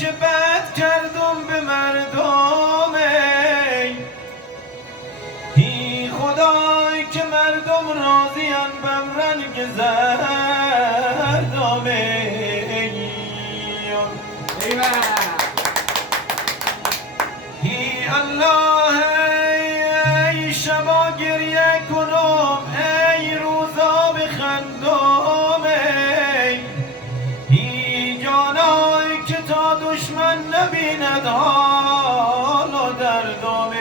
چه بد کردم به مردم، ای خدای که مردم راضیان بم رنگ زردم. ای الله، ای شبا گریه کنم، ای روزا بخندم، ای جانای که تا دشمن نبیند حال و دردم.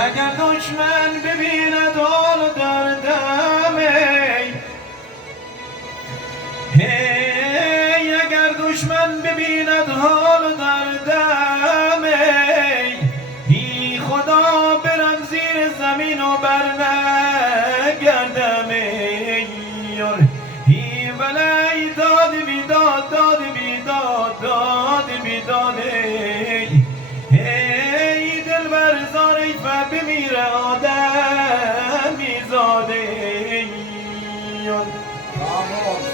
اگر دشمن ببیند حال و دردم، هی اگر دشمن ببیند حال و دردم، ای خدا برم زیر زمین و برنگردم. ای ولی داد بیداد، داد بیداد، داد بیداد، ای دل برزار ای بمیره آدمی زاده.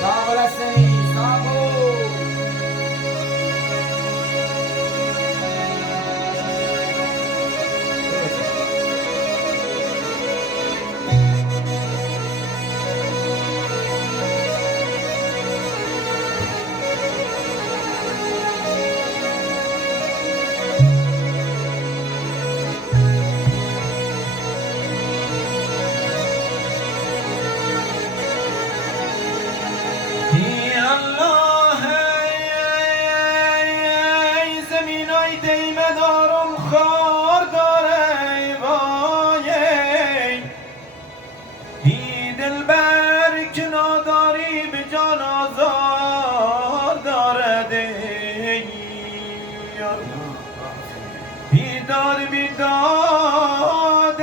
صابر هستنی صابر. بیداد بیداد،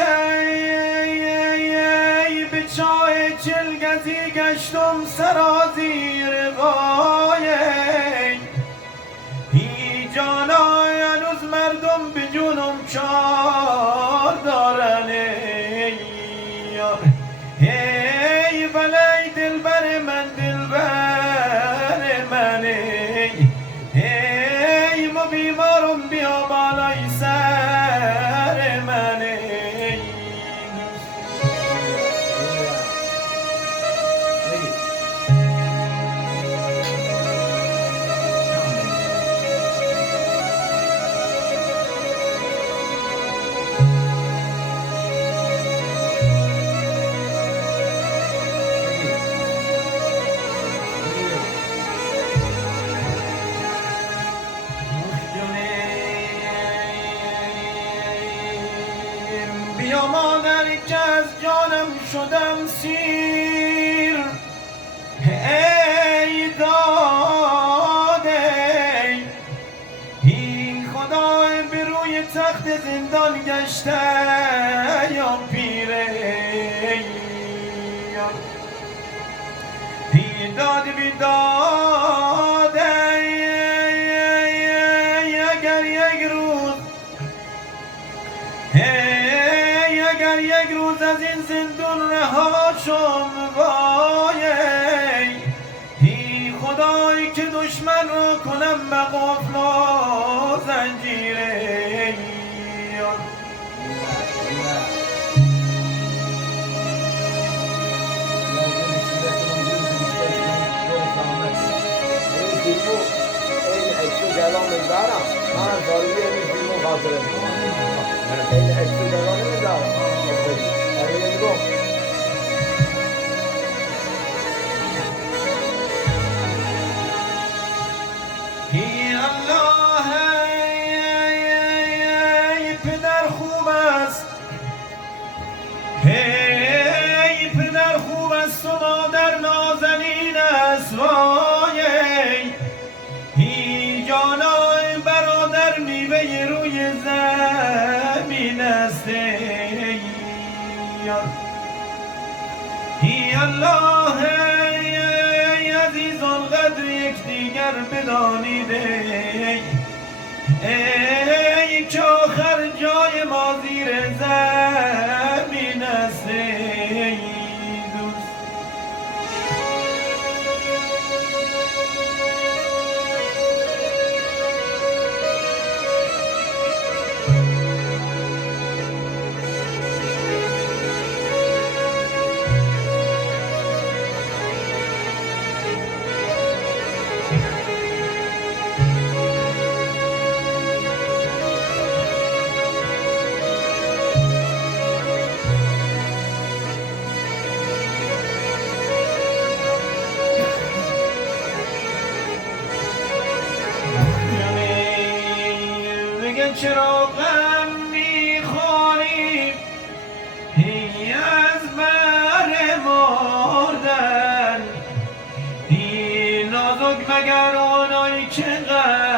ای به چای چلگزی گشتم سرازیر غای، ای جانا هنوز مردم به جونم چار دارن. ای ولی دلبر من، دلبر من، ای ما بیمارم بیا بالای سر من. بیا مادر که از جانم شدم سیر، ای داده، ای خدای به روی تخت زندان گشته یا پیره. ای داد بیداد، اگر یک روز، اگر یک روز از این زندون رها شم، وای، ای خدای که دشمن را کنم به قفل و زنجیره. ای الله، ای پدر خوب است، ای پدر خوب است و مادر نازنین است، وای، ای جانا گر بدانیده ای که آخر جای ما زیر زمین است ای دوست. چرا غم میخوری هی از بر مردن این نازک مگر آنایی که غم